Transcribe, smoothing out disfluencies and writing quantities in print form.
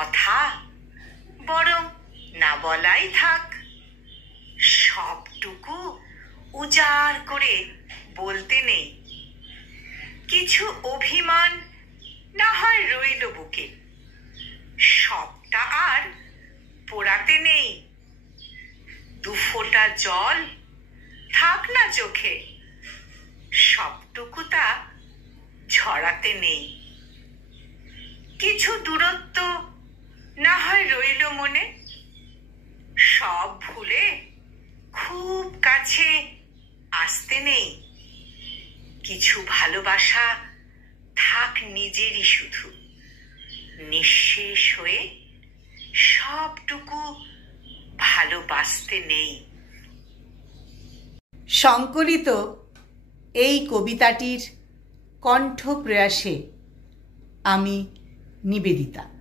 কথা বরং না বলাই থাক। সবটুকু উজাড় করে বলতে নেই। কিছু অভিমান না হয় রইল বুকে, সবটা আর পোড়াতে নেই। দুফোঁটা জল থাক না চোখে, সবটুকু তা ঝরাতে নেই। কিছু দূরত্ব না হয় রইল মনে, সব ভুলে খুব কাছে আসতে নেই। কিছু ভালোবাসা থাক নিজেরই শুধু, নিঃশেষ হয়ে সবটুকু ভালোবাসতে নেই। সংকলিত এই কবিতাটির কণ্ঠ প্রয়াসে আমি নিবেদিতা।